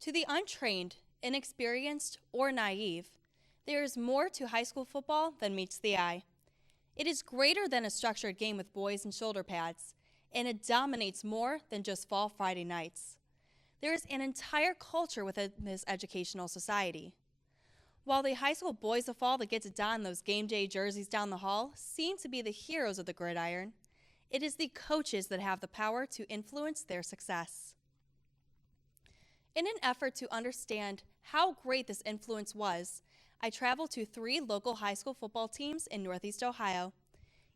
To the untrained, inexperienced, or naive, there is more to high school football than meets the eye. It is greater than a structured game with boys and shoulder pads, and it dominates more than just fall Friday nights. There is an entire culture within this educational society. While the high school boys of fall that get to don those game day jerseys down the hall seem to be the heroes of the gridiron, it is the coaches that have the power to influence their success. In an effort to understand how great this influence was, I traveled to 3 local high school football teams in Northeast Ohio.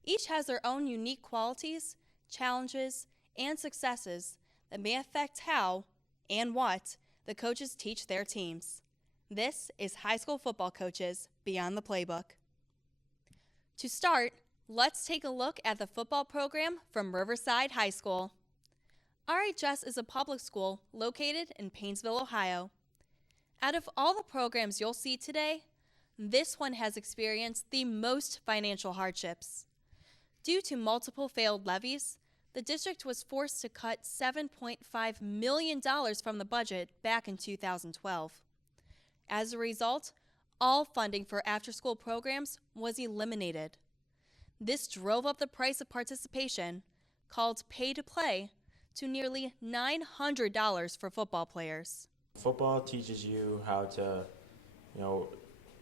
Each has their own unique qualities, challenges, and successes that may affect how and what the coaches teach their teams. This is High School Football Coaches Beyond the Playbook. To start, let's take a look at the football program from Riverside High School. RHS is a public school located in Painesville, Ohio. Out of all the programs you'll see today, this one has experienced the most financial hardships. Due to multiple failed levies, the district was forced to cut $7.5 million from the budget back in 2012. As a result, all funding for after-school programs was eliminated. This drove up the price of participation, called pay-to-play, to nearly $900 for football players. Football teaches you how to,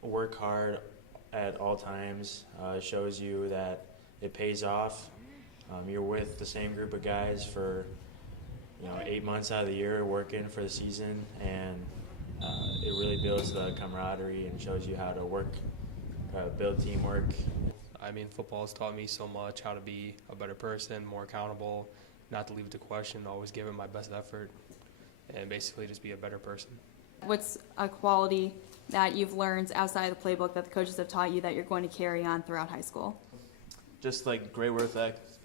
work hard at all times. It shows you that it pays off. You're with the same group of guys for 8 months out of the year working for the season, and it really builds the camaraderie and shows you how to work, build teamwork. Football has taught me so much, how to be a better person, more accountable, not to leave it to question, always give it my best effort, and basically just be a better person. What's a quality that you've learned outside of the playbook that the coaches have taught you that you're going to carry on throughout high school? Just like great work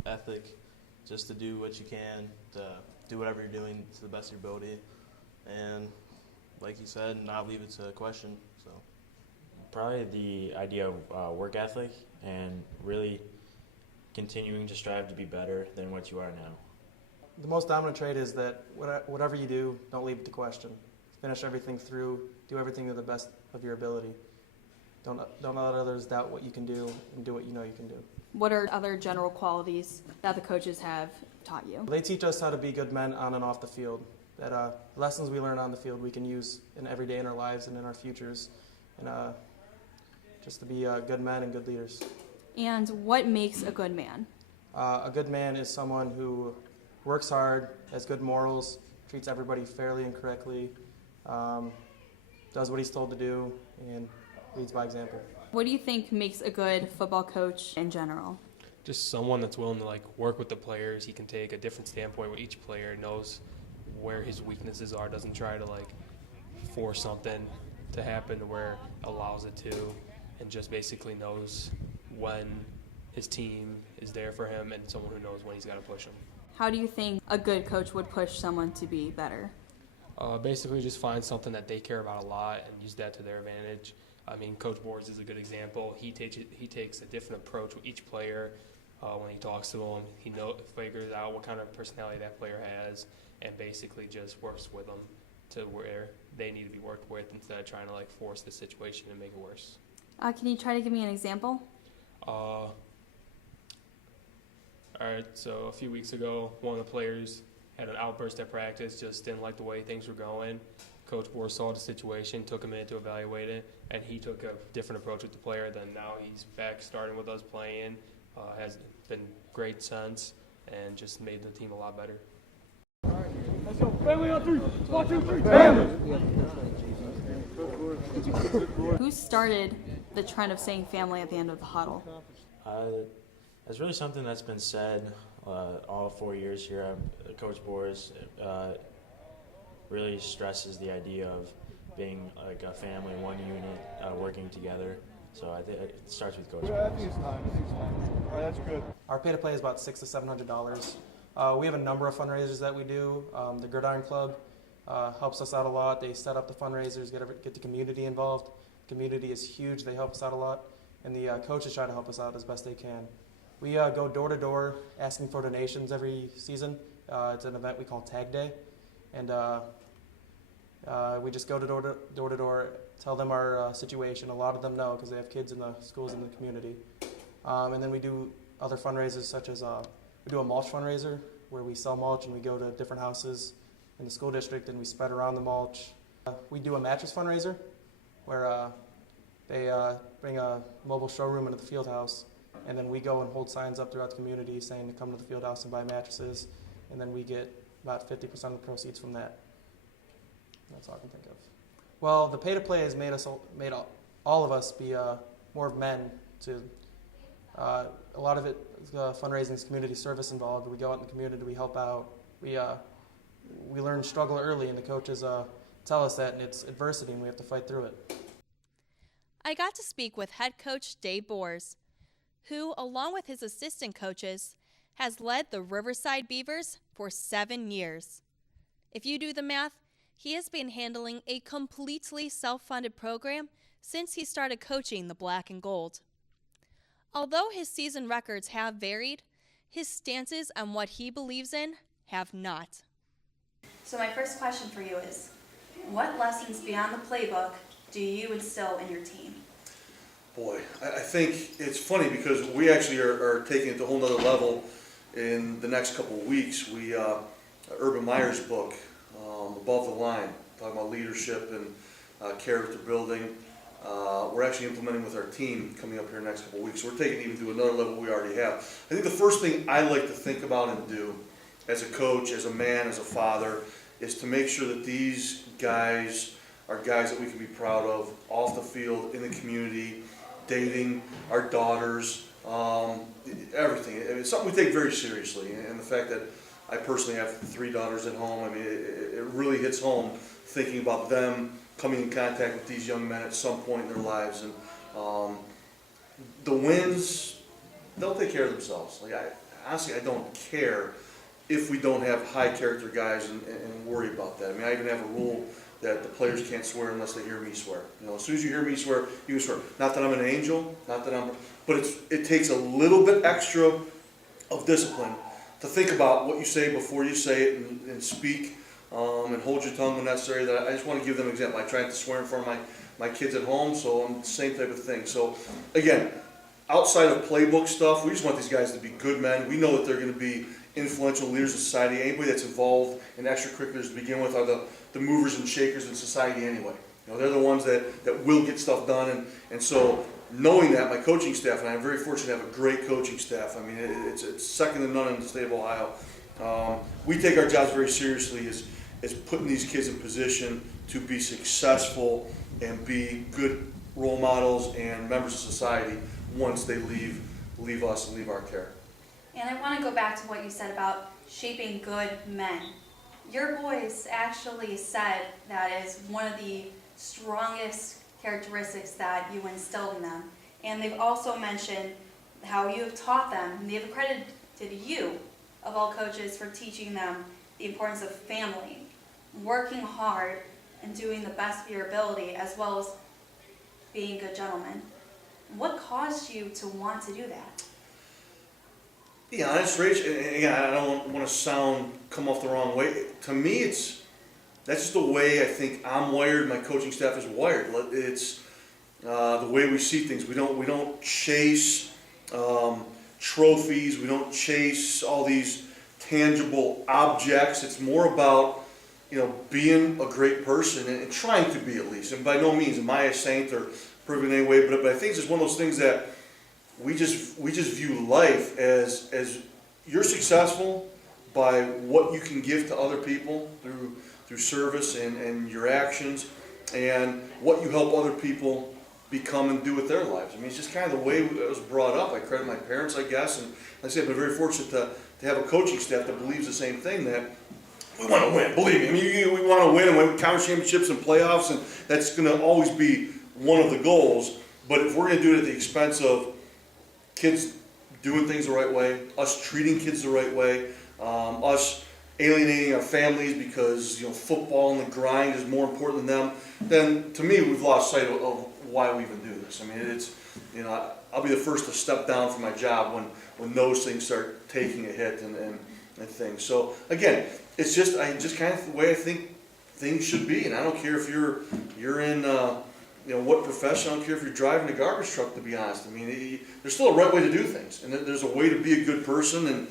ethic, just to do what you can, to do whatever you're doing to the best of your ability, and like you said, not leave it to question. So Probably the idea of work ethic and really continuing to strive to be better than what you are now. The most dominant trait is that whatever you do, don't leave it to question. Finish everything through, do everything to the best of your ability. Don't let others doubt what you can do, and do what you know you can do. What are other general qualities that the coaches have taught you? They teach us how to be good men on and off the field. That lessons we learn on the field we can use in every day in our lives and in our futures, and just to be good men and good leaders. And what makes a good man? A good man is someone who works hard, has good morals, treats everybody fairly and correctly, does what he's told to do, and leads by example. What do you think makes a good football coach in general? Just someone that's willing to work with the players. He can take a different standpoint with each player, knows where his weaknesses are, doesn't try to force something to happen to where allows it to, and just basically knows when his team is there for him and someone who knows when he's got to push him. How do you think a good coach would push someone to be better? Basically just find something that they care about a lot and use that to their advantage. Coach Boers is a good example. He takes a different approach with each player when he talks to them. He figures out what kind of personality that player has and basically just works with them to where they need to be worked with instead of trying to force the situation and make it worse. Can you try to give me an example? All right, so a few weeks ago, one of the players had an outburst at practice, just didn't like the way things were going. Coach Boers saw the situation, took a minute to evaluate it, and he took a different approach with the player. Then now he's back starting with us playing, has been great since, and just made the team a lot better. Let's go. Family on 3. 1, 2, 3. Family. Who started the trend of saying family at the end of the huddle? It's really something that's been said all 4 years here. Coach Boers really stresses the idea of being a family, one unit, working together. So I think it starts with Coach Boers. I think it's time. All right, that's good. Our pay to play is about $600 to $700. We have a number of fundraisers that we do. The Gridiron Club helps us out a lot. They set up the fundraisers, get the community involved. Community is huge. They help us out a lot. And the coaches try to help us out as best they can. We go door to door asking for donations every season. It's an event we call Tag Day. And We just go to door to door, tell them our situation. A lot of them know because they have kids in the schools in the community. And then we do other fundraisers such as we do a mulch fundraiser where we sell mulch and we go to different houses in the school district and we spread around the mulch. We do a mattress fundraiser where they bring a mobile showroom into the field house, and then we go and hold signs up throughout the community saying to come to the field house and buy mattresses, and then we get about 50% of the proceeds from that. That's all I can think of. Well, the pay-to-play has made all of us be more of men. A lot of it is fundraising, is community service involved. We go out in the community, we help out. We learn struggle early, and the coaches tell us that, and it's adversity, and we have to fight through it. I got to speak with head coach Dave Boers, who, along with his assistant coaches, has led the Riverside Beavers for 7 years. If you do the math, he has been handling a completely self-funded program since he started coaching the Black and Gold. Although his season records have varied, his stances on what he believes in have not. So my first question for you is, what lessons beyond the playbook do you instill in your team? Boy, I think it's funny because we actually are taking it to a whole nother level in the next couple of weeks. Urban Meyer's book, Above the Line, talking about leadership and character building. We're actually implementing with our team coming up here next couple of weeks. So we're taking it even to another level we already have. I think the first thing I like to think about and do as a coach, as a man, as a father, is to make sure that these guys are guys that we can be proud of off the field, in the community, dating our daughters, everything. It's something we take very seriously. And the fact that I personally have 3 daughters at home, I mean, it really hits home thinking about them coming in contact with these young men at some point in their lives. And the wins, they'll take care of themselves. Honestly, I don't care if we don't have high character guys and worry about that. I mean, I even have a rule that the players can't swear unless they hear me swear. You know, as soon as you hear me swear, you can swear. Not that I'm an angel, but it takes a little bit extra of discipline to think about what you say before you say it and speak and hold your tongue when necessary. That I just want to give them an example. I try not to swear in front of my kids at home, so I'm the same type of thing. So again, outside of playbook stuff, we just want these guys to be good men. We know that they're going to be influential leaders of society. Anybody that's involved in extracurriculars to begin with are the movers and shakers in society anyway. You know, they're the ones that will get stuff done. And so knowing that, my coaching staff, and I'm very fortunate to have a great coaching staff. I mean, it's second to none in the state of Ohio. We take our jobs very seriously as putting these kids in position to be successful and be good role models and members of society once they leave us and leave our care. And I want to go back to what you said about shaping good men. Your boys actually said that is one of the strongest characteristics that you instilled in them. And they've also mentioned how you have taught them, and they've accredited you, of all coaches, for teaching them the importance of family, working hard, and doing the best of your ability, as well as being good gentlemen. What caused you to want to do that? Be honest, Rach, and again, I don't want to come off the wrong way. To me, that's just the way I think I'm wired. My coaching staff is wired. It's the way we see things. We don't chase trophies. We don't chase all these tangible objects. It's more about being a great person and trying to be, at least. And by no means am I a saint or perfect in any way, but I think it's just one of those things that we just view life as you're successful by what you can give to other people through service and your actions, and what you help other people become and do with their lives. I mean, it's just kind of the way it was brought up. I credit my parents, I guess, and like I say, I've been very fortunate to have a coaching staff that believes the same thing, that we want to win. Believe me, I mean, we want to win and win conference championships and playoffs, and that's going to always be one of the goals. But if we're going to do it at the expense of kids doing things the right way, us treating kids the right way, us alienating our families because football and the grind is more important than them, then to me we've lost sight of why we even do this. I mean, it's I'll be the first to step down from my job when those things start taking a hit and things. So again, it's just kind of the way I think things should be. And I don't care if you're in what profession. I don't care if you're driving a garbage truck. To be honest, I mean, there's still a right way to do things, and there's a way to be a good person. And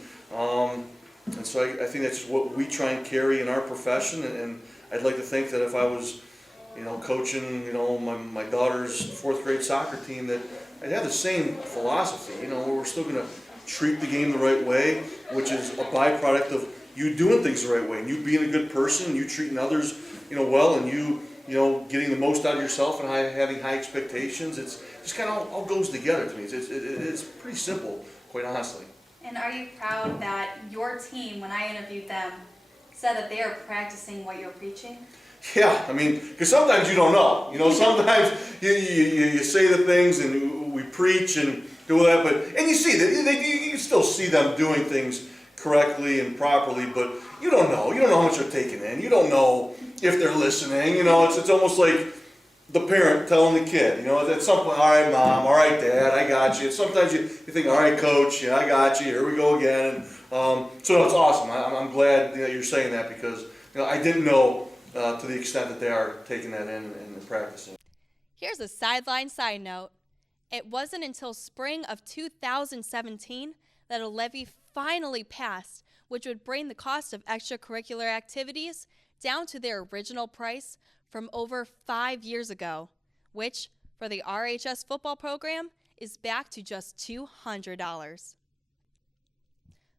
so I think that's just what we try and carry in our profession. And I'd like to think that if I was coaching, my daughter's fourth grade soccer team, that I'd have the same philosophy. We're still going to treat the game the right way, which is a byproduct of you doing things the right way, and you being a good person, and you treating others, well, and you getting the most out of yourself and having high expectations. It's just kind of all goes together to me. It's pretty simple, quite honestly. And are you proud that your team, when I interviewed them, said that they are practicing what you're preaching? Yeah, I mean, because sometimes you don't know. Sometimes you say the things and we preach and do that, and you see that you still see them doing things correctly and properly, but you don't know. You don't know how much they're taking in. You don't know if they're listening. It's almost like the parent telling the kid. At some point, all right, mom, all right, dad, I got you. Sometimes you think, all right, coach, yeah, I got you. Here we go again. And so it's awesome. I'm glad you're saying that because I didn't know. To the extent that they are taking that in and practicing. Here's a sideline side note. It wasn't until spring of 2017 that a levy finally passed, which would bring the cost of extracurricular activities down to their original price from over 5 years ago, which, for the RHS football program, is back to just $200.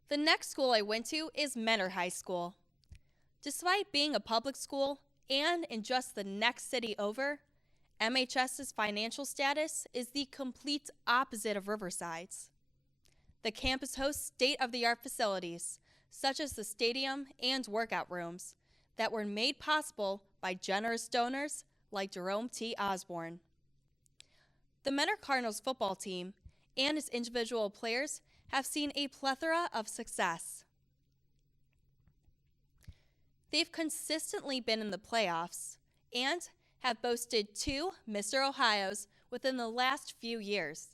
The next school I went to is Mentor High School. Despite being a public school and in just the next city over, MHS's financial status is the complete opposite of Riverside's. The campus hosts state-of-the-art facilities, such as the stadium and workout rooms, that were made possible by generous donors like Jerome T. Osborne. The Mentor Cardinals football team and its individual players have seen a plethora of success. They've consistently been in the playoffs and have boasted 2 Mr. Ohio's within the last few years.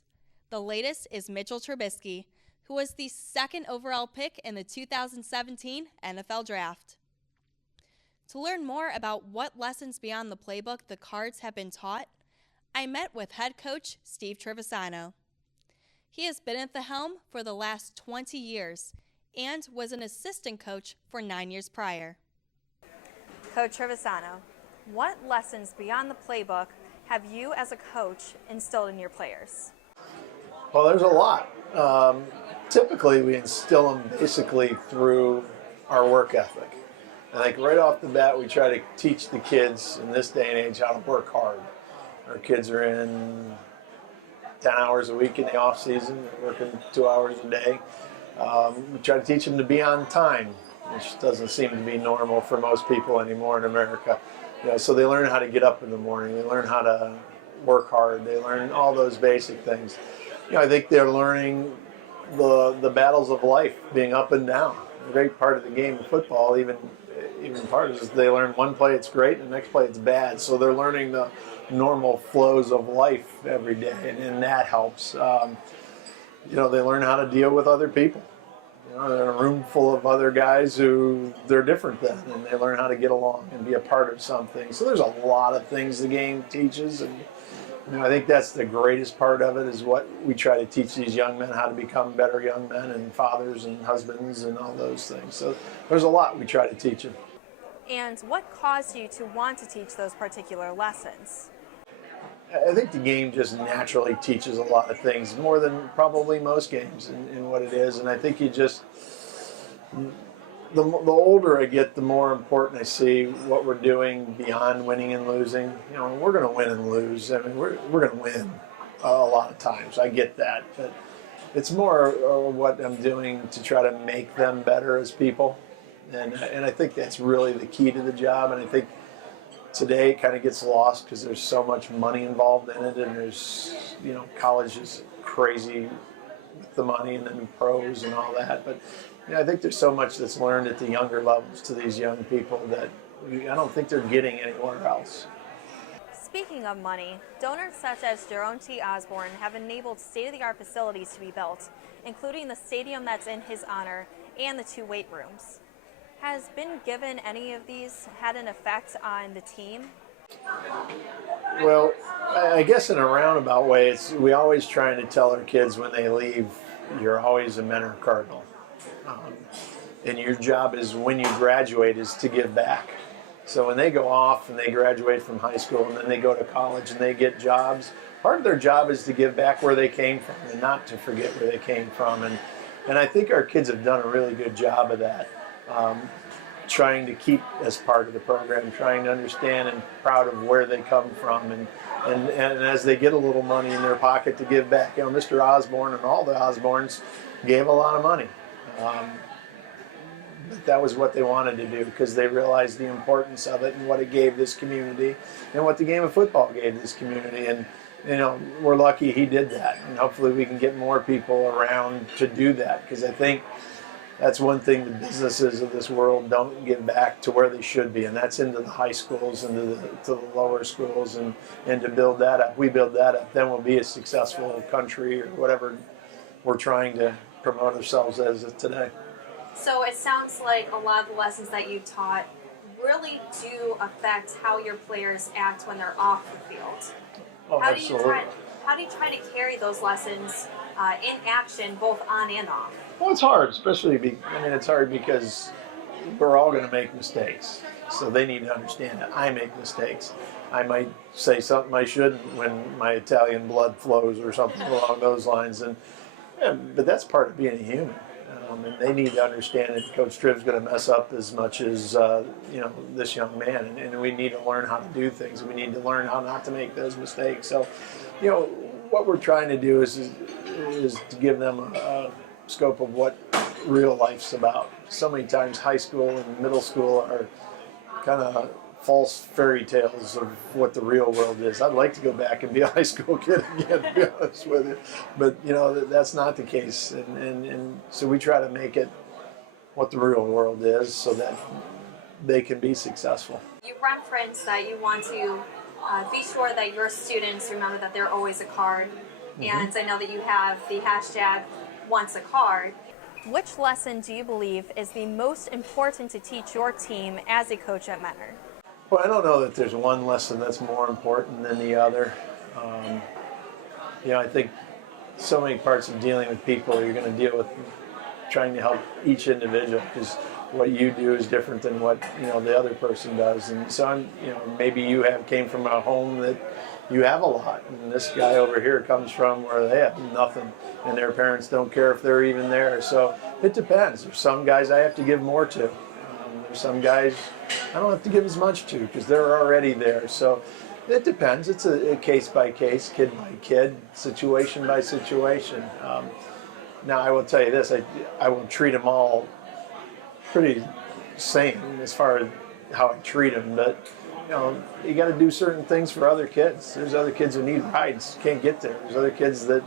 The latest is Mitchell Trubisky, who was the 2nd overall pick in the 2017 NFL Draft. To learn more about what lessons beyond the playbook the Cards have been taught, I met with head coach Steve Trevisano. He has been at the helm for the last 20 years and was an assistant coach for 9 years prior. Coach Trevisano, what lessons beyond the playbook have you as a coach instilled in your players? Well, there's a lot. Typically, we instill them basically through our work ethic. I think right off the bat, we try to teach the kids in this day and age how to work hard. Our kids are in 10 hours a week in the off season, working 2 hours a day. We try to teach them to be on time, which doesn't seem to be normal for most people anymore in America. So they learn how to get up in the morning. They learn how to work hard. They learn all those basic things. I think they're learning the battles of life, being up and down. A great part of the game of football, even part is they learn one play it's great, and the next play it's bad. So they're learning the normal flows of life every day, and that helps. They learn how to deal with other people. They're in a room full of other guys who they're different than, and they learn how to get along and be a part of something. So there's a lot of things the game teaches, and I think that's the greatest part of it is what we try to teach these young men, how to become better young men and fathers and husbands and all those things. So there's a lot we try to teach them. And what caused you to want to teach those particular lessons? I think the game just naturally teaches a lot of things, more than probably most games in what it is. And I think you just, the older I get, the more important I see what we're doing beyond winning and losing. We're going to win and lose. I mean, we're going to win a lot of times. I get that. But it's more what I'm doing to try to make them better as people. And I think that's really the key to the job. And I think today it kind of gets lost because there's so much money involved in it, and there's, college is crazy with the money and then pros and all that. But I think there's so much that's learned at the younger levels to these young people that I don't think they're getting anywhere else. Speaking of money, donors such as Jerome T. Osborne have enabled state-of-the-art facilities to be built, including the stadium that's in his honor and the 2 weight rooms. Has being given any of these had an effect on the team? Well, I guess in a roundabout way, we always trying to tell our kids when they leave, you're always a mentor cardinal. Um, and your job is when you graduate is to give back. So when they go off and they graduate from high school and then they go to college and they get jobs, part of their job is to give back where they came from and not to forget where they came from. And I think our kids have done a really good job of that. Trying to keep as part of the program, trying to understand and proud of where they come from, and as they get a little money in their pocket to give back. You know, Mr. Osborne and all the Osbornes gave a lot of money. But that was what they wanted to do because they realized the importance of it and what it gave this community and what the game of football gave this community. And, you know, we're lucky he did that. And hopefully we can get more people around to do that because I think that's one thing the businesses of this world don't give back to where they should be, and that's into the high schools and to the lower schools, and to build that up. We build that up, then we'll be a successful country or whatever we're trying to promote ourselves as today. So it sounds like a lot of the lessons that you taught really do affect how your players act when they're off the field. Oh, How absolutely. do you try to carry those lessons in action, both on and off? Well, it's hard, especially, it's hard because we're all going to make mistakes. So they need to understand that I make mistakes. I might say something I shouldn't when my Italian blood flows or something along those lines. But that's part of being a human. And they need to understand that Coach Tribb's going to mess up as much as this young man, and we need to learn how to do things. We need to learn how not to make those mistakes. So, what we're trying to do is to give them a scope of what real life's about. So many times, high school and middle school are kind of false fairy tales of what the real world is. I'd like to go back and be a high school kid again, to be honest with you. But, that's not the case. And so we try to make it what the real world is so that they can be successful. You referenced that you want to be sure that your students remember that they're always a card. And I know that you have the hashtag once a card. Which lesson do you believe is the most important to teach your team as a coach at Mentor? Well, I don't know that there's one lesson that's more important than the other. I think so many parts of dealing with people you're going to deal with trying to help each individual because what you do is different than what the other person does. And so maybe you came from a home that you have a lot, and this guy over here comes from where they have nothing, and their parents don't care if they're even there. So it depends. There's some guys I have to give more to. There's some guys I don't have to give as much to because they're already there. So it depends. It's a case by case, kid by kid, situation by situation. Now I will tell you this: I will treat them all pretty same as far as how I treat them, but you got to do certain things for other kids. There's other kids who need rides, can't get there. There's other kids that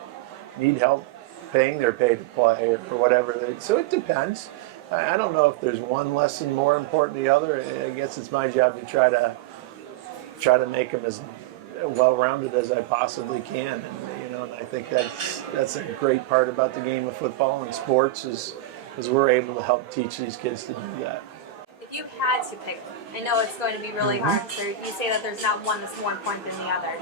need help paying their pay to play or whatever. So it depends. I don't know if there's one lesson more important than the other. I guess it's my job to try to make them as well-rounded as I possibly can. And I think that's a great part about the game of football and sports is we're able to help teach these kids to do that. If you had to pick, I know it's going to be really hard. You say that there's not one that's more important than the other.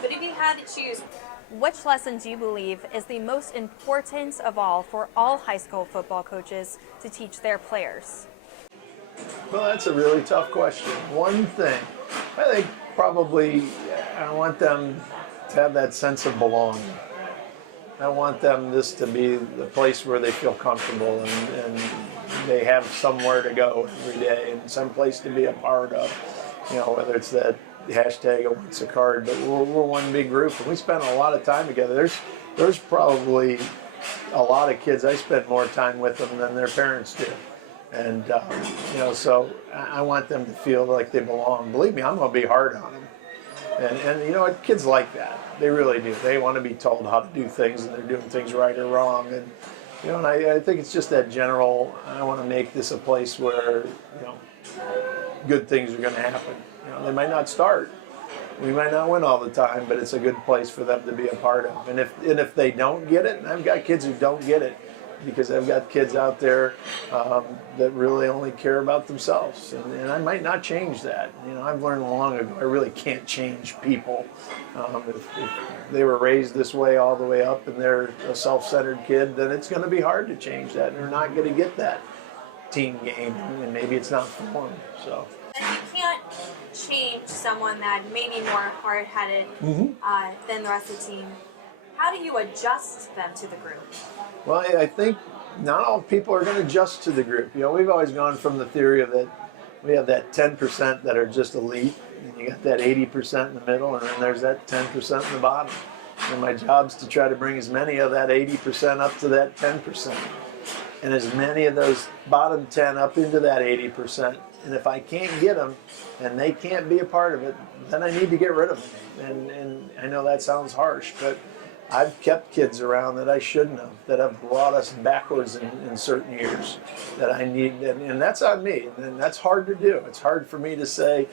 But if you had to choose, which lesson do you believe is the most important of all for all high school football coaches to teach their players? Well, that's a really tough question. One thing, I think probably I want them to have that sense of belonging. I want them this to be the place where they feel comfortable and they have somewhere to go every day and some place to be a part of. Whether it's that hashtag or once a card, but we're one big group and we spend a lot of time together. There's probably a lot of kids I spend more time with them than their parents do. And, so I want them to feel like they belong. Believe me, I'm going to be hard on them. And kids like that. They really do. They want to be told how to do things and they're doing things right or wrong. And, and I think it's just that general, I want to make this a place where, good things are going to happen. They might not start. We might not win all the time, but it's a good place for them to be a part of. And if they don't get it, and I've got kids who don't get it, because I've got kids out there that really only care about themselves, and I might not change that. You know, I've learned long ago I really can't change people. If they were raised this way all the way up and they're a self-centered kid, then it's going to be hard to change that, and they're not going to get that team game, and maybe it's not for them. So. And you can't change someone that may be more hard-headed than the rest of the team. How do you adjust them to the group? Well, I think not all people are going to adjust to the group. You know, we've always gone from the theory of that we have that 10% that are just elite, and you got that 80% in the middle, and then there's that 10% in the bottom. And my job's to try to bring as many of that 80% up to that 10%, and as many of those bottom 10 up into that 80%. And if I can't get them and they can't be a part of it, then I need to get rid of them. And I know that sounds harsh, but I've kept kids around that I shouldn't have, that have brought us backwards in certain years that I need, and that's on me. And that's hard to do. It's hard for me to say,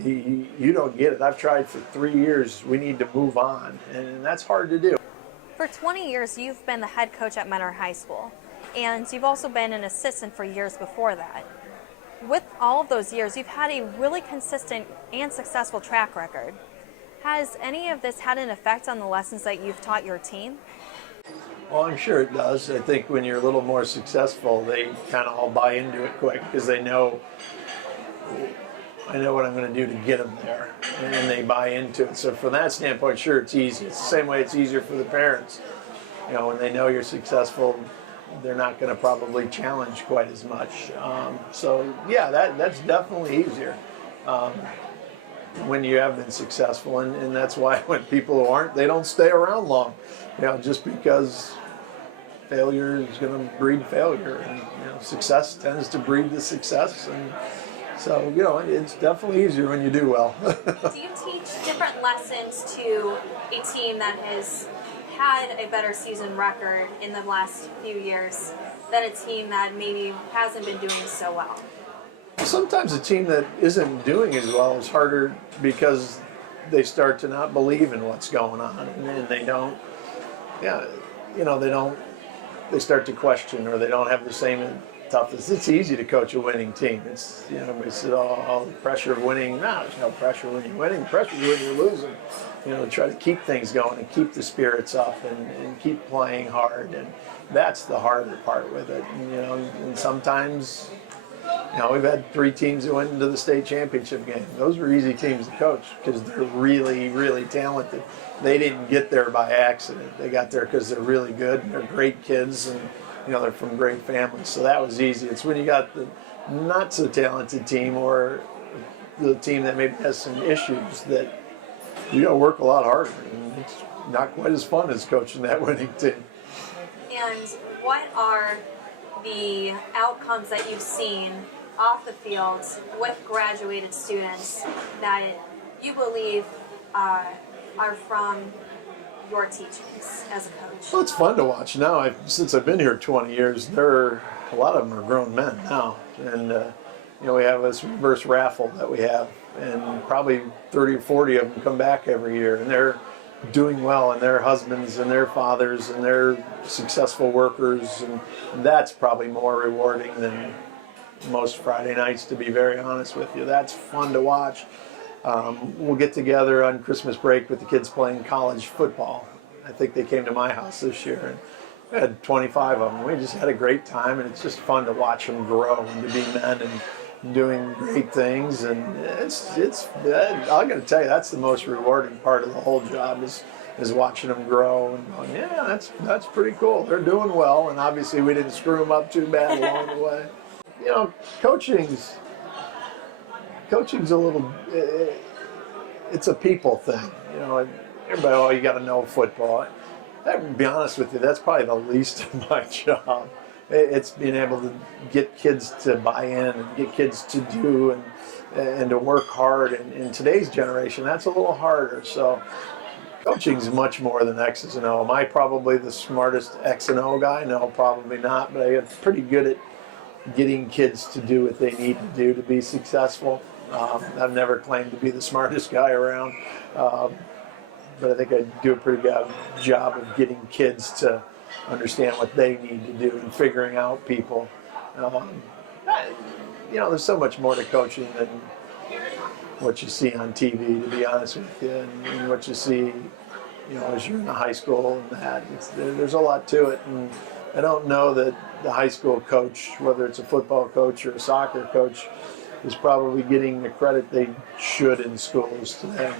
you don't get it. I've tried for 3 years. We need to move on. And that's hard to do. For 20 years, you've been the head coach at Mentor High School, and you've also been an assistant for years before that. With all of those years, you've had a really consistent and successful track record. Has any of this had an effect on the lessons that you've taught your team? Well, I'm sure it does. I think when you're a little more successful, they kind of all buy into it quick because they know, I know what I'm going to do to get them there, and they buy into it. So from that standpoint, sure, it's easy. It's the same way it's easier for the parents. You know, when they know you're successful, they're not going to probably challenge quite as much. So yeah, that's definitely easier when you have been successful, and that's why when people who aren't, they don't stay around long. You know, just because failure is going to breed failure, and you know, success tends to breed the success, and so you know, it's definitely easier when you do well. Do you teach different lessons to a team that has had a better season record in the last few years than a team that maybe hasn't been doing so well? Sometimes a team that isn't doing as well is harder because they start to not believe in what's going on, and they don't, they start to question, or they don't have the same toughness. It's easy to coach a winning team. It's, you know, we said, all the pressure of winning. No, there's no pressure when you're winning. The pressure is when you're losing. You know, try to keep things going and keep the spirits up and keep playing hard. And that's the harder part with it. And, you know, and sometimes, you know, we've had 3 teams that went into the state championship game. Those were easy teams to coach because they're really, really talented. They didn't get there by accident. They got there because they're really good and they're great kids, and you know, they're from great families. So that was easy. It's when you got the not so talented team, or the team that maybe has some issues, that you got to work a lot harder, and it's not quite as fun as coaching that winning team. And what are the outcomes that you've seen off the field with graduated students that you believe are from your teachings as a coach? Well, it's fun to watch now. Since I've been here 20 years, a lot of them are grown men now, and you know, we have this reverse raffle that we have, and probably 30 or 40 of them come back every year, and they're doing well, and their husbands and their fathers, and they're successful workers, and that's probably more rewarding than most Friday nights, to be very honest with you. That's fun to watch. We'll get together on Christmas break with the kids playing college football. I think they came to my house this year, and we had 25 of them. We just had a great time, and it's just fun to watch them grow and to be men and doing great things. And I'm going to tell you, that's the most rewarding part of the whole job is watching them grow and going, yeah, that's pretty cool. They're doing well, and obviously we didn't screw them up too bad along the way. You know, coaching's a little, it's a people thing. You know, everybody, oh, you got to know football. To be honest with you, that's probably the least of my job. It's being able to get kids to buy in and get kids to do and to work hard. And in today's generation, that's a little harder. So coaching's much more than X's and O. Am I probably the smartest X and O guy? No, probably not. But I get pretty good at getting kids to do what they need to do to be successful. I've never claimed to be the smartest guy around, but I think I do a pretty good job of getting kids to understand what they need to do and figuring out people. Um, there's so much more to coaching than what you see on TV, to be honest with you, and what you see, as you're in the high school and that. There's a lot to it, and I don't know that the high school coach, whether it's a football coach or a soccer coach, is probably getting the credit they should in schools today.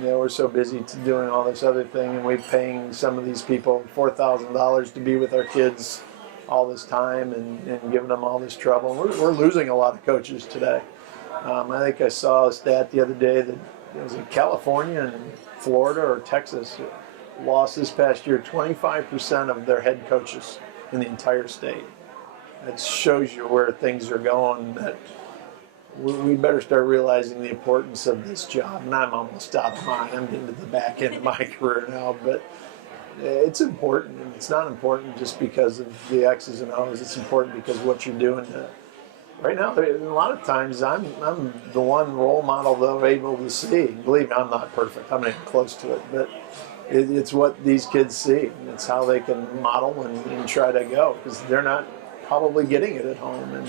We're so busy doing all this other thing, and we're paying some of these people $4,000 to be with our kids all this time and giving them all this trouble. And we're losing a lot of coaches today. I think I saw a stat the other day that it was in California and Florida or Texas lost this past year 25% of their head coaches in the entire state. It shows you where things are going, that we better start realizing the importance of this job. And I'm almost out of mine. I'm getting to the back end of my career now, but it's important. And it's not important just because of the X's and O's. It's important because of what you're doing. Right now, a lot of times, I'm the one role model they're able to see. Believe me, I'm not perfect. I'm not even close to it, but it's what these kids see. It's how they can model and try to go, because they're not probably getting it at home. And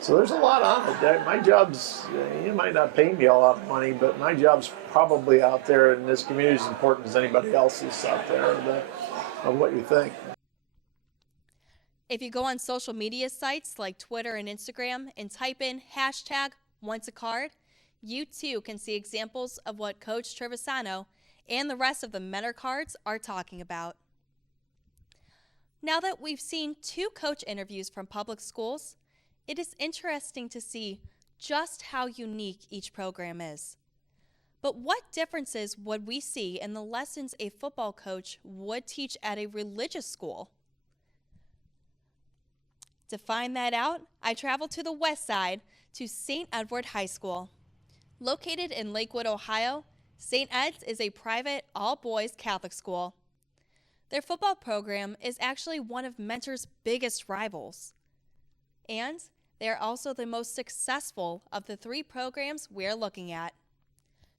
so there's a lot on it. My job's, you might not pay me a lot of money, but my job's probably out there in this community as important as anybody else's out there of what you think. If you go on social media sites like Twitter and Instagram and type in #OnceACard, you too can see examples of what Coach Trevisano and the rest of the Mentor Cards are talking about. Now that we've seen 2 coach interviews from public schools, it is interesting to see just how unique each program is. But what differences would we see in the lessons a football coach would teach at a religious school? To find that out, I traveled to the west side to St. Edward High School. Located in Lakewood, Ohio, St. Ed's is a private, all-boys Catholic school. Their football program is actually one of Mentor's biggest rivals. And they are also the most successful of the 3 programs we're looking at.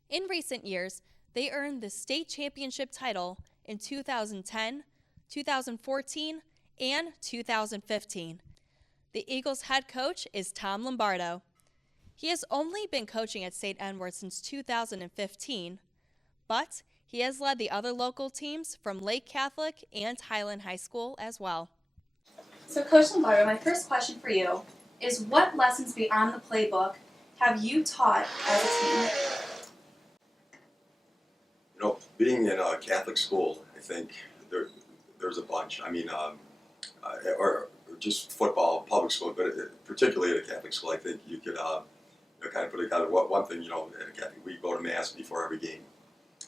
In recent years, they earned the state championship title in 2010, 2014, and 2015. The Eagles head coach is Tom Lombardo. He has only been coaching at St. Edward since 2015, but he has led the other local teams from Lake Catholic and Highland High School as well. So Coach Lombardo, my first question for you is, what lessons beyond the playbook have you taught as a team? Being in a Catholic school, I think there's a bunch. Or just football, public school, but particularly at a Catholic school, I think you could kind of put together one thing. At a Catholic, we go to Mass before every game.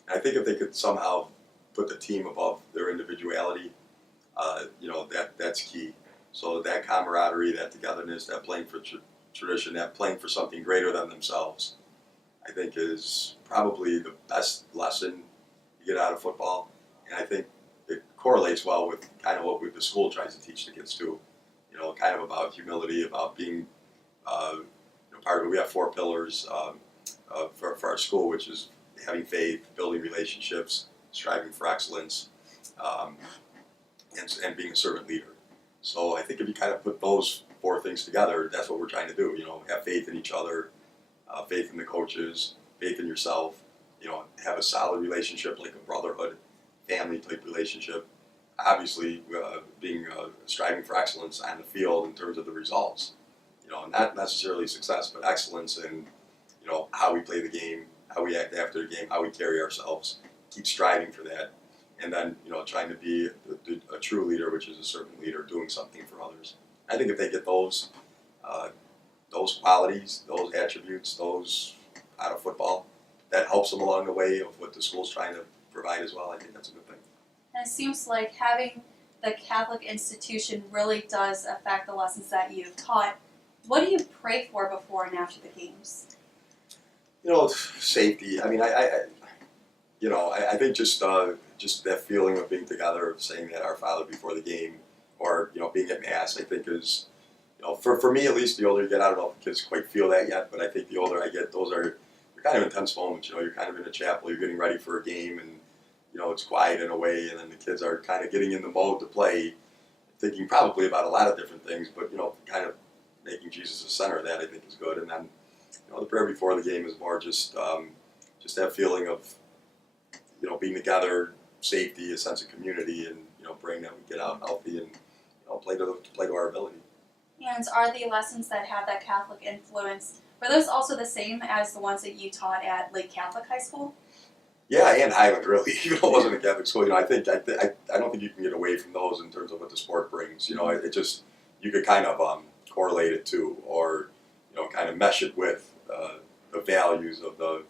And I think if they could somehow put the team above their individuality, that's key. So that camaraderie, that togetherness, that playing for tradition, that playing for something greater than themselves, I think is probably the best lesson you get out of football. And I think it correlates well with kind of what the school tries to teach the kids too. Kind of about humility, about being part of it. We have 4 pillars for our school, which is having faith, building relationships, striving for excellence, and being a servant leader. So I think if you kind of put those 4 things together, that's what we're trying to do. Have faith in each other, faith in the coaches, faith in yourself. Have a solid relationship, like a brotherhood, family type relationship. Obviously, being striving for excellence on the field in terms of the results. Not necessarily success, but excellence in how we play the game, how we act after the game, how we carry ourselves. Keep striving for that, and then trying to be a true leader, which is a servant leader, doing something for others. I think if they get those qualities, those attributes, those out of football, that helps them along the way of what the school's trying to provide as well. I think that's a good thing. And it seems like having the Catholic institution really does affect the lessons that you've taught. What do you pray for before and after the games? Safety. I think just that feeling of being together, of saying that Our Father before the game, or being at Mass, I think is, for me at least, the older you get, I don't know if kids quite feel that yet, but I think the older I get, they're kind of intense moments. You're kind of in a chapel, you're getting ready for a game, and it's quiet in a way, and then the kids are kind of getting in the mode to play, thinking probably about a lot of different things, but kind of making Jesus the center of that, I think, is good. And then the prayer before the game is more just that feeling of being together, safety, a sense of community, and praying that we get out healthy and play to our ability. And are the lessons that have that Catholic influence, were those also the same as the ones that you taught at Lake Catholic High School? Yeah, and Highland, really. Even though it wasn't a Catholic school, I don't think you can get away from those in terms of what the sport brings. It just, you could kind of correlate it to, or kind of mesh it with the values of the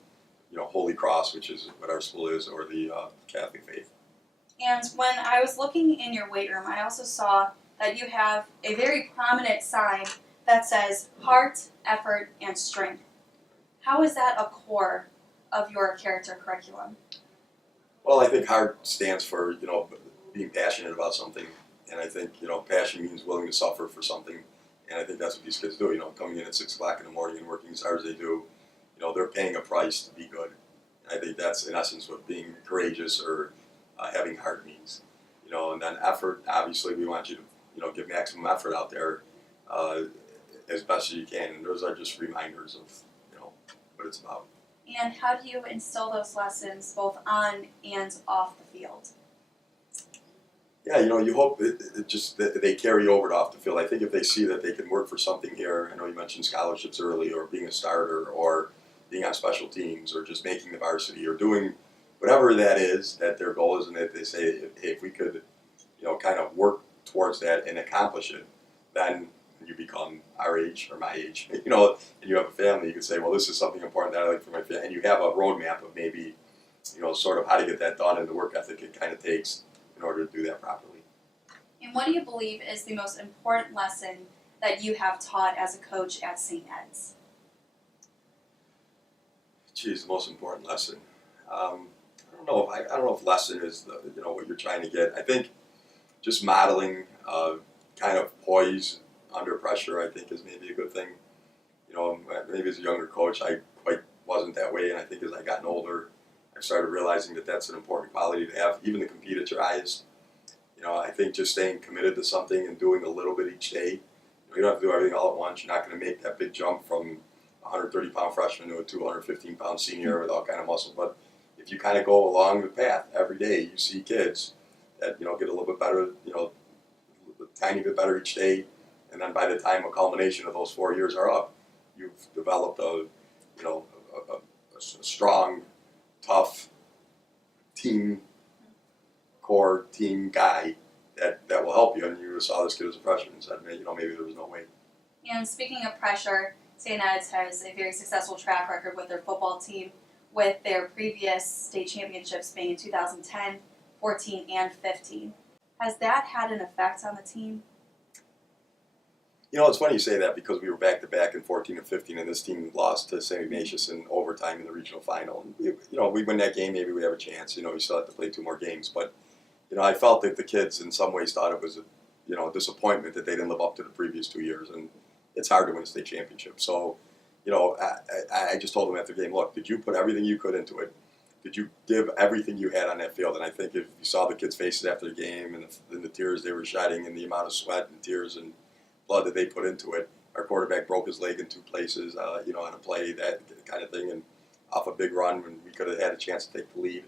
Holy Cross, which is what our school is, or the Catholic faith. And when I was looking in your weight room, I also saw that you have a very prominent sign that says heart, effort, and strength. How is that a core of your character curriculum? Well, I think heart stands for, being passionate about something. And I think, passion means willing to suffer for something. And I think that's what these kids do, coming in at 6 o'clock in the morning and working as hard as they do. They're paying a price to be good. And I think that's, in essence, what being courageous or having heart means. And then effort, obviously, we want you to, give maximum effort out there as best as you can. And those are just reminders of, what it's about. And how do you instill those lessons both on and off the field? Yeah, you hope it just that they carry over to off the field. I think if they see that they can work for something here, I know you mentioned scholarships early, or being a starter, or being on special teams, or just making the varsity, or doing whatever that is that their goal is, and that they say, hey, if we could, kind of work towards that and accomplish it, then you become our age or my age, and you have a family, you can say, well, this is something important that I like for my family, and you have a roadmap of maybe, sort of how to get that done and the work ethic it kind of takes in order to do that properly. And what do you believe is the most important lesson that you have taught as a coach at St. Ed's? Geez, the most important lesson. I don't know if lesson is what you're trying to get. I think just modeling kind of poise under pressure, I think, is maybe a good thing. Maybe as a younger coach, I quite wasn't that way, and I think as I gotten older, I started realizing that that's an important quality to have, even to compete at your highest. I think just staying committed to something and doing a little bit each day. You don't have to do everything all at once. You're not going to make that big jump from a 130-pound freshman to a 215-pound senior with all kind of muscle. But if you kind of go along the path every day, you see kids that get a little bit better, a tiny bit better each day, and then by the time a culmination of those 4 years are up, you've developed a strong, tough core team guy that will help you. And you saw this kid as a freshman and said, maybe there was no way. And speaking of pressure, St. Ed's has a very successful track record with their football team, with their previous state championships being in 2010, 14, and 15. Has that had an effect on the team? It's funny you say that, because we were back-to-back in 14 and 15, and this team lost to St. Ignatius in overtime in the regional final. And we win that game, maybe we have a chance. We still have to play 2 more games. But, I felt that the kids in some ways thought it was a disappointment that they didn't live up to the previous 2 years. And it's hard to win a state championship. So, I just told them after the game, look, did you put everything you could into it? Did you give everything you had on that field? And I think if you saw the kids' faces after the game and the tears they were shedding and the amount of sweat and tears and blood that they put into it. Our quarterback broke his leg in 2 places, on a play, that kind of thing, and off a big run when we could have had a chance to take the lead.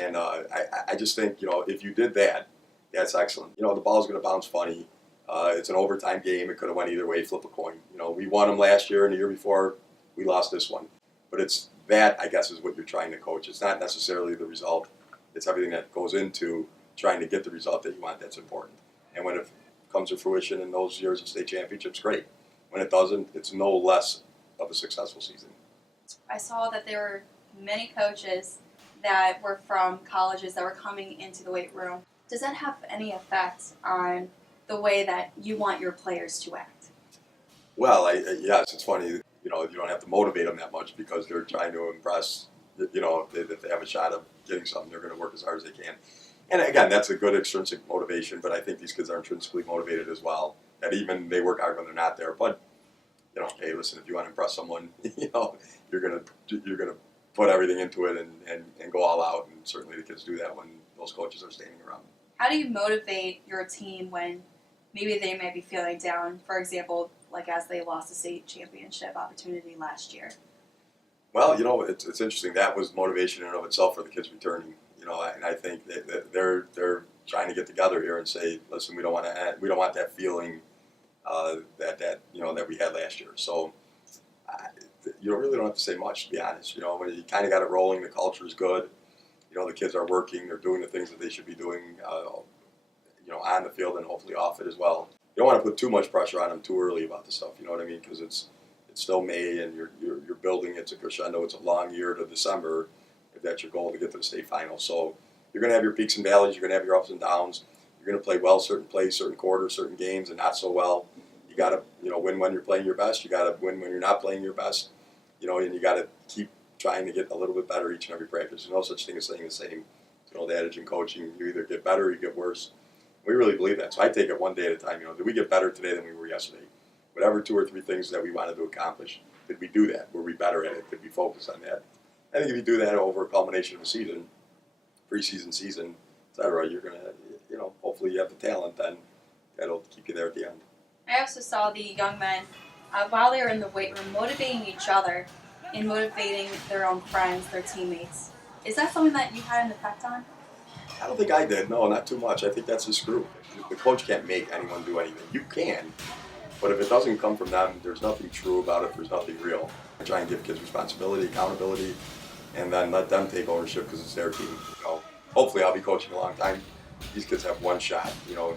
And I just think, if you did that, that's excellent. The ball's going to bounce funny. It's an overtime game. It could have went either way, flip a coin. We won them last year and the year before. We lost this one. But it's that, I guess, is what you're trying to coach. It's not necessarily the result. It's everything that goes into trying to get the result that you want that's important. And when it comes to fruition in those years of state championships, great. When it doesn't, it's no less of a successful season. I saw that there were many coaches that were from colleges that were coming into the weight room. Does that have any effect on the way that you want your players to act? Well, yes, it's funny. You don't have to motivate them that much, because they're trying to impress. If they have a shot of getting something, they're going to work as hard as they can. And again, that's a good extrinsic motivation, but I think these kids are intrinsically motivated as well. And even they work hard when they're not there. But hey, listen, if you want to impress someone, you're gonna put everything into it and go all out. And certainly the kids do that when those coaches are standing around. How do you motivate your team when maybe they might be feeling down? For example, like as they lost the state championship opportunity last year. Well, it's interesting. That was motivation in and of itself for the kids returning. And I think that they're trying to get together here and say, listen, we don't want that feeling that we had last year. So you really don't have to say much, to be honest. When you kind of got it rolling, the culture is good. The kids are working, they're doing the things that they should be doing, on the field and hopefully off it as well. You don't want to put too much pressure on them too early about the stuff. You know what I mean? Because it's still May and you're building it to crescendo. It's a long year to December if that's your goal to get to the state final. So you're going to have your peaks and valleys. You're going to have your ups and downs. You're going to play well certain plays, certain quarters, certain games, and not so well. You got to win when you're playing your best. You got to win when you're not playing your best. And you got to keep trying to get a little bit better each and every practice. There's no such thing as staying the same. The adage in coaching, you either get better or you get worse. We really believe that. So I take it one day at a time. Did we get better today than we were yesterday? Whatever 2 or 3 things that we wanted to accomplish, did we do that? Were we better at it? Did we focus on that? I think if you do that over a culmination of a season, preseason, season, etc., you're going to, hopefully you have the talent then that'll keep you there at the end. I also saw the young men, while they were in the weight room, motivating each other and motivating their own friends, their teammates. Is that something that you had an effect on? I don't think I did. No, not too much. I think that's his group. The coach can't make anyone do anything. You can, but if it doesn't come from them, there's nothing true about it. There's nothing real. I try and give kids responsibility, accountability, and then let them take ownership because it's their team. Hopefully I'll be coaching a long time. These kids have one shot.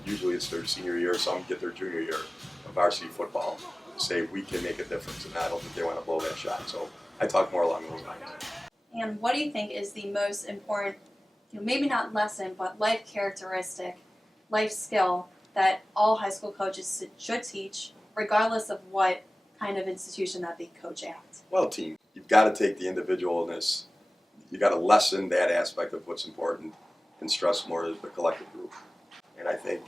Usually it's their senior year. Some get their junior year of varsity football to say we can make a difference, and I don't think they want to blow that shot. So I talk more along those lines. And what do you think is the most important, maybe not lesson, but life characteristic, life skill that all high school coaches should teach, regardless of what kind of institution that they coach at? Well, team, you've got to take the individualness. You got to lessen that aspect of what's important and stress more the collective group. And I think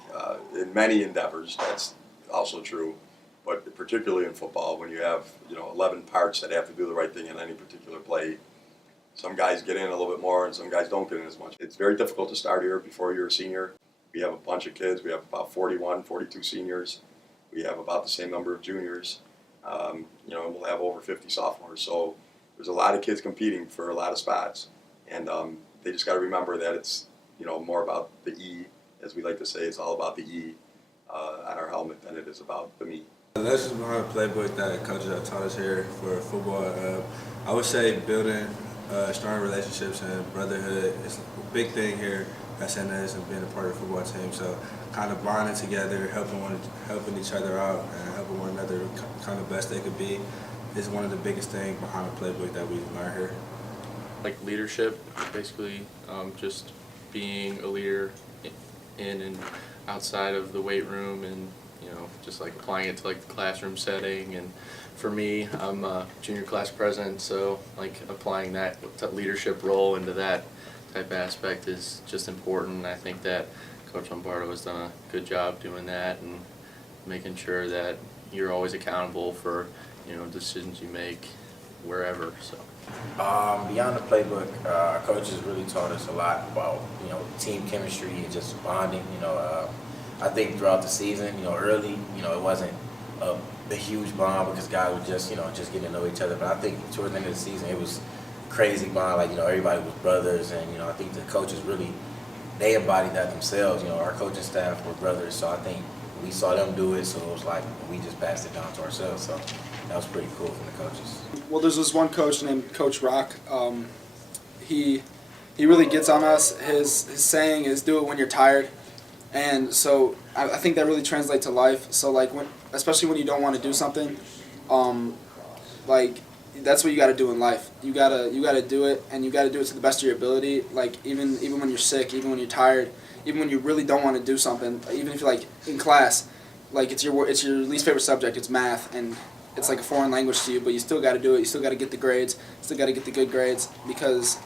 in many endeavors that's also true, but particularly in football, when you have 11 parts that have to do the right thing in any particular play. Some guys get in a little bit more and some guys don't get in as much. It's very difficult to start here before you're a senior. We have a bunch of kids. We have about 41, 42 seniors. We have about the same number of juniors. And we'll have over 50 sophomores. So there's a lot of kids competing for a lot of spots. And they just got to remember that it's, more about the E, as we like to say. It's all about the E on our helmet than it is about the me. The lessons behind the playbook that coaches have taught us here for football, I would say building strong relationships and brotherhood is a big thing here at St. Ed's and being a part of the football team. So kind of bonding together, helping each other out and helping one another kind of best they could be is one of the biggest things behind the playbook that we learn here. Like leadership, basically just being a leader in and outside of the weight room and just like applying it to like the classroom setting. And for me, I'm a junior class president, so like applying that leadership role into that type of aspect is just important. I think that Coach Lombardo has done a good job doing that and making sure that you're always accountable for decisions you make wherever. So beyond the playbook, our coaches really taught us a lot about team chemistry and just bonding. I think throughout the season, early, it wasn't a huge bond because guys were just getting to know each other. But I think towards the end of the season, it was crazy bond. Like everybody was brothers, and I think the coaches really they embodied that themselves. Our coaching staff were brothers, so I think we saw them do it. So it was like we just passed it down to ourselves. So that was pretty cool from the coaches. Well, there's this one coach named Coach Rock. He really gets on us. His saying is "Do it when you're tired." And so I think that really translates to life. So especially when you don't want to do something, that's what you got to do in life. You gotta do it, and you got to do it to the best of your ability. Like even when you're sick, even when you're tired, even when you really don't want to do something, even if you're in class, it's your least favorite subject, it's math, and it's like a foreign language to you, but you still got to do it. You still got to get the grades. Still got to get the good grades because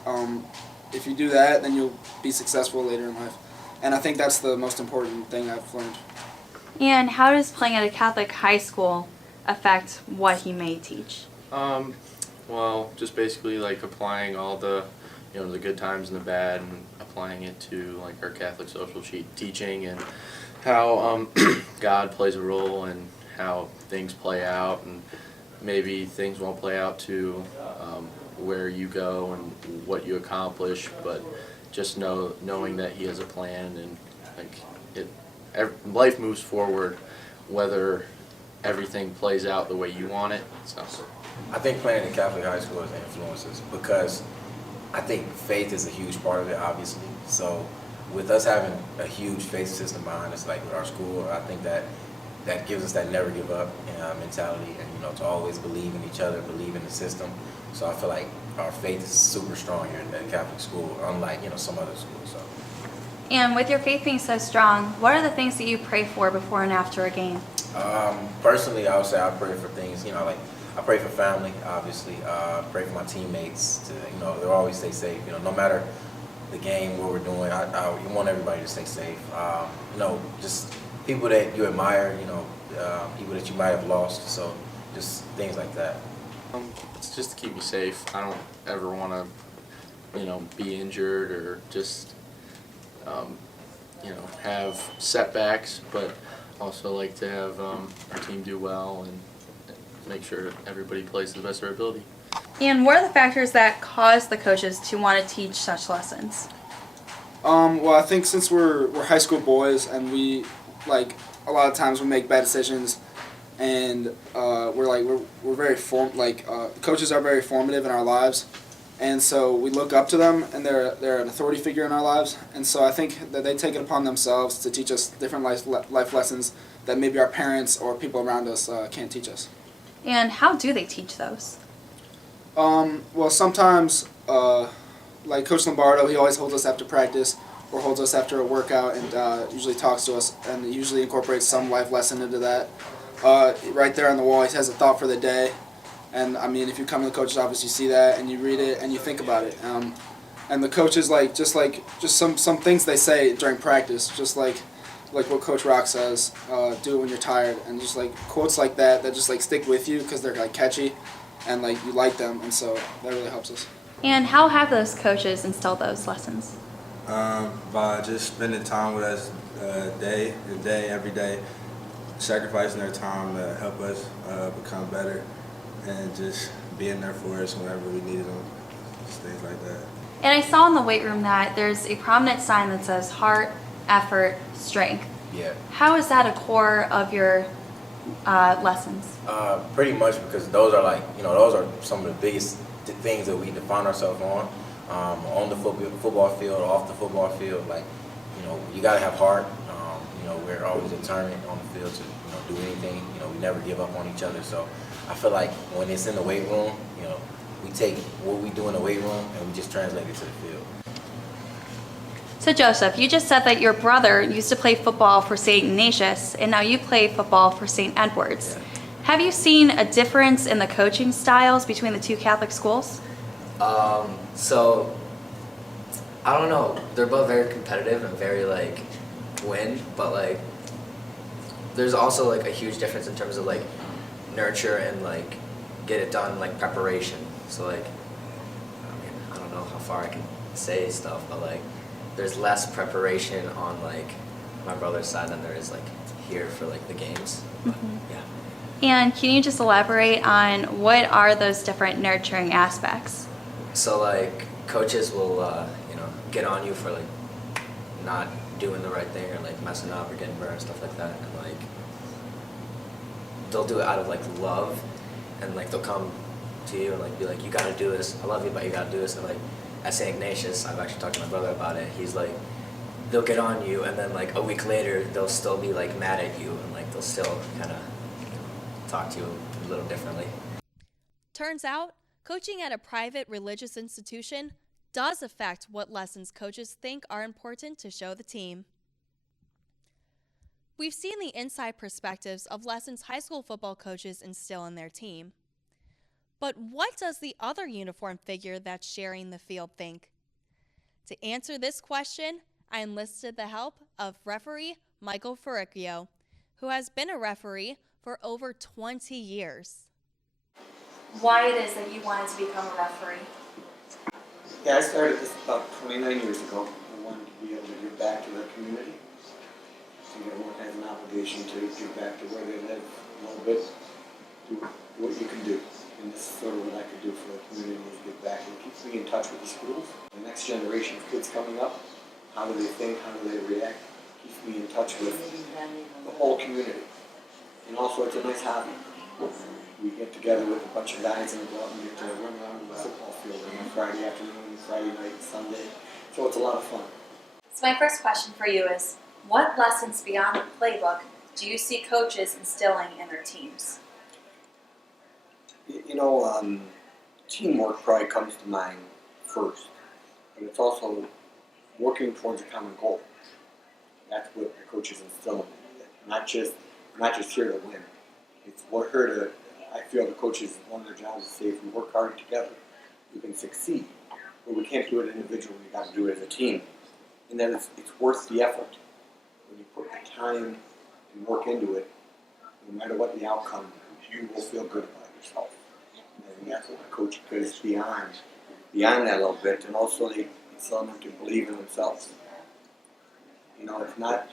if you do that, then you'll be successful later in life. And I think that's the most important thing I've learned. And how does playing at a Catholic high school affect what he may teach? Well, just basically like applying all the, the good times and the bad, and applying it to like our Catholic social teaching, and how God plays a role and how things play out, and maybe things won't play out to where you go and what you accomplish, but just knowing that He has a plan, and like life moves forward, whether everything plays out the way you want it. So. I think playing in Catholic high school has influences because I think faith is a huge part of it, obviously. So with us having a huge faith system behind us, like with our school, I think that gives us that never give up mentality, and to always believe in each other, believe in the system. So I feel like our faith is super strong here at Catholic school, unlike some other schools. So. And with your faith being so strong, what are the things that you pray for before and after a game? Personally, I would say I pray for things, like I pray for family, obviously. Pray for my teammates to, they'll always stay safe. No matter the game, what we're doing, I want everybody to stay safe. Just people that you admire, people that you might have lost. So just things like that. It's just to keep me safe. I don't ever want to, be injured or just, have setbacks, but also like to have our team do well and make sure everybody plays to the best of their ability. And what are the factors that cause the coaches to want to teach such lessons? Well, I think since we're high school boys and we a lot of times we make bad decisions, and we're very coaches are very formative in our lives, and so we look up to them, and they're an authority figure in our lives, and so I think that they take it upon themselves to teach us different life lessons that maybe our parents or people around us can't teach us. And how do they teach those? Well, sometimes, like Coach Lombardo, he always holds us after practice or holds us after a workout and usually talks to us and usually incorporates some life lesson into that. Right there on the wall, he has a thought for the day. And, I mean, if you come to the coach's office, you see that and you read it and you think about it. And the coaches, just some things they say during practice, just like what Coach Rock says, do it when you're tired. And just, quotes like that just, stick with you because they're, catchy and, you like them. And so that really helps us. And how have those coaches instilled those lessons? By just spending time with us every day, sacrificing their time to help us become better, and just being there for us whenever we needed them, just things like that. And I saw in the weight room that there's a prominent sign that says heart, effort, strength. Yeah. How is that a core of your lessons? Pretty much because those are those are some of the biggest things that we define ourselves on the football field, off the football field. You gotta have heart. We're always determined on the field to do anything. We never give up on each other. So I feel like when it's in the weight room, we take what we do in the weight room and we just translate it to the field. So Joseph, you just said that your brother used to play football for St. Ignatius, and now you play football for St. Edward's. Yeah. Have you seen a difference in the coaching styles between the two Catholic schools? So I don't know. They're both very competitive and very win, but there's also a huge difference in terms of nurture and get it done preparation. So I don't know how far I can say stuff, but there's less preparation on my brother's side than there is here for the games. Mm-hmm. Yeah. And can you just elaborate on what are those different nurturing aspects? So coaches will get on you for not doing the right thing or messing up or getting burned and stuff like that, and they'll do it out of love, and they'll come to you and be like, you gotta do this, I love you but you gotta do this. And at St. Ignatius, I've actually talked to my brother about it, he's they'll get on you and then a week later they'll still be mad at you, and they'll still kind of talk to you a little differently. Turns out, coaching at a private religious institution does affect what lessons coaches think are important to show the team. We've seen the inside perspectives of lessons high school football coaches instill in their team. But what does the other uniform figure that's sharing the field think? To answer this question, I enlisted the help of referee Michael Ferricchio, who has been a referee for over 20 years. why it is that you wanted to become a referee. Yeah, I started this about 29 years ago. I wanted to be able to give back to the community. I think everyone has an obligation to give back to where they live a little bit. Do what you can do. And this is sort of what I could do for the community is give back and keep me in touch with the schools. The next generation of kids coming up, how do they think, how do they react, keeps me in touch with the whole community. And also it's a nice hobby. We get together with a bunch of guys and go out and get to run around the football field on a Friday afternoon, Friday night, Sunday. So it's a lot of fun. So my first question for you is, what lessons beyond the playbook do you see coaches instilling in their teams? You know, teamwork probably comes to mind first, but it's also working towards a common goal. That's what the coaches instill in them. Not just here to win. It's what here to. I feel the coaches, one of their jobs is to say if we work hard together, we can succeed. But we can't do it individually. We got to do it as a team, and then it's worth the effort. When you put the time and work into it, no matter what the outcome, you will feel good about yourself. And that's what the coach goes beyond that a little bit, and also they instill them to believe in themselves. You know, it's not,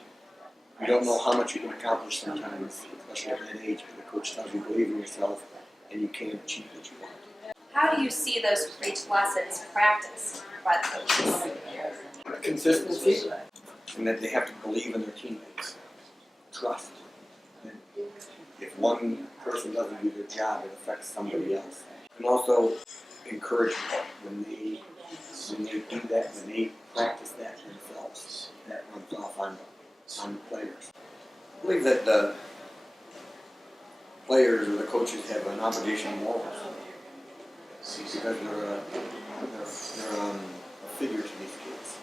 you don't know how much you can accomplish sometimes, especially at that age, but the coach tells you believe in yourself and you can achieve what you want. How do you see those preached lessons practiced by the coaches? Consistency, and that they have to believe in their teammates. Trust. And if one person doesn't do their job, it affects somebody else. And also encouragement. When they do that, when they practice that themselves, that rubs off on the players. I believe that the players or the coaches have an obligation of morals. Because they're a figure to these kids.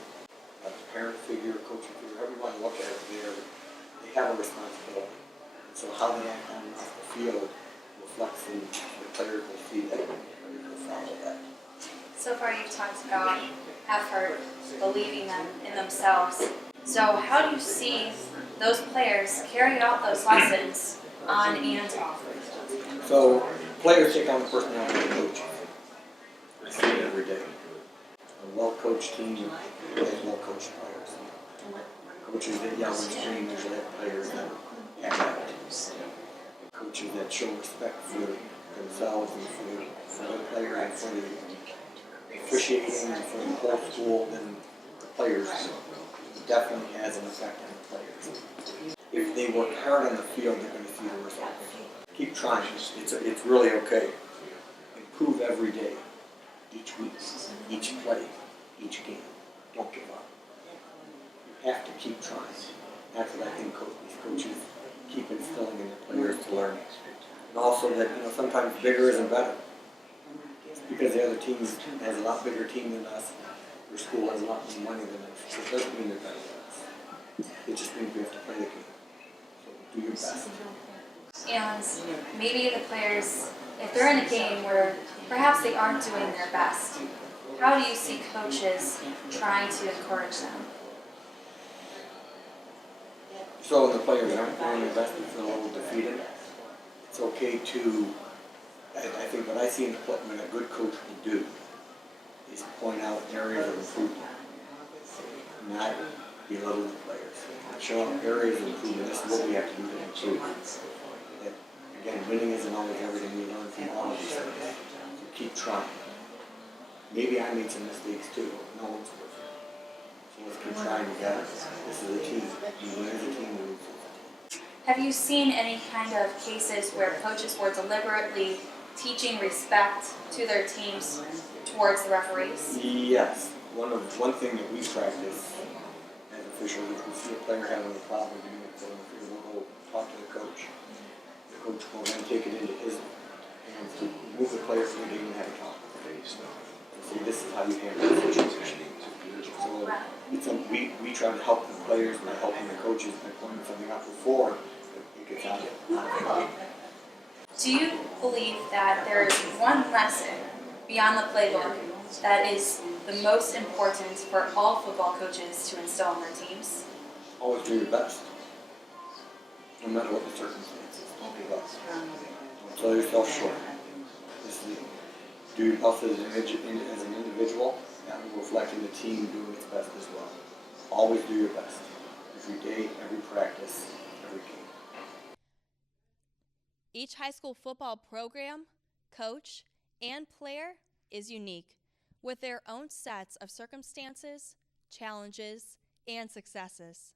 A parent figure, coach figure, however you want to look at it, they have a responsibility. And so how they act on the field reflects in the players will see that and the players will follow that. So far you've talked about effort, believing in themselves. So how do you see those players carrying out those lessons on and off the field? So players take on the personality of the coach. I see it every day. A well-coached team has well-coached players. Coaches that yell and scream usually have players that act out. Coaches that show respect for themselves and for the player and for the officiating and for the whole school, then the players definitely has an effect on the players. If they work hard on the field, they're going to see the results. Keep trying. It's really okay. Improve every day, each week, each play, each game. Don't give up. You have to keep trying. That's what I think these coaches keep instilling in their players to learn. And also that, you know, sometimes bigger isn't better. Just because the other team has a lot bigger team than us, their school has a lot more money than us, it doesn't mean they're better than us. It just means we have to play the game. So do your best. And maybe the players, if they're in a game where perhaps they aren't doing their best, how do you see coaches trying to encourage them? So when the players aren't doing their best and feel a little defeated, it's okay to, I think what I see in what a good coach will do is point out areas of improvement, not belittle the players. Show them areas of improvement. This is what we have to do to improve. That, again, winning isn't always everything. We learn from all of these things. So keep trying. Maybe I made some mistakes too. No one's perfect. So let's keep trying together. This is a team. You win as a team, we lose as a team. Have you seen any kind of cases where coaches were deliberately teaching respect to their teams towards the referees? Yes. One thing that we practice as officials, if we see a player having a problem, we'll go talk to the coach. The coach will then take it into his hands to move the player from the game and have a talk. And say, this is how you handle the situation. So we try to help the players by helping the coaches by pointing something out before it gets out of hand. Do you believe that there is one lesson beyond the playbook that is the most important for all football coaches to instill in their teams? Always do your best, no matter what the circumstances. Don't give up. Don't sell yourself short. Just do your best as an individual, and reflecting the team doing its best as well. Always do your best. Every day, every practice, every game. Each high school football program, coach, and player is unique, with their own sets of circumstances, challenges, and successes.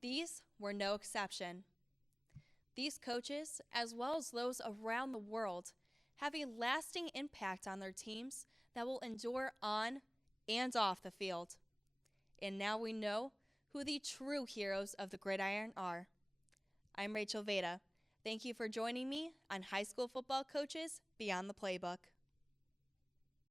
These were no exception. These coaches, as well as those around the world, have a lasting impact on their teams that will endure on and off the field. And now we know who the true heroes of the gridiron are. I'm Rachel Veda. Thank you for joining me on High School Football Coaches Beyond the Playbook.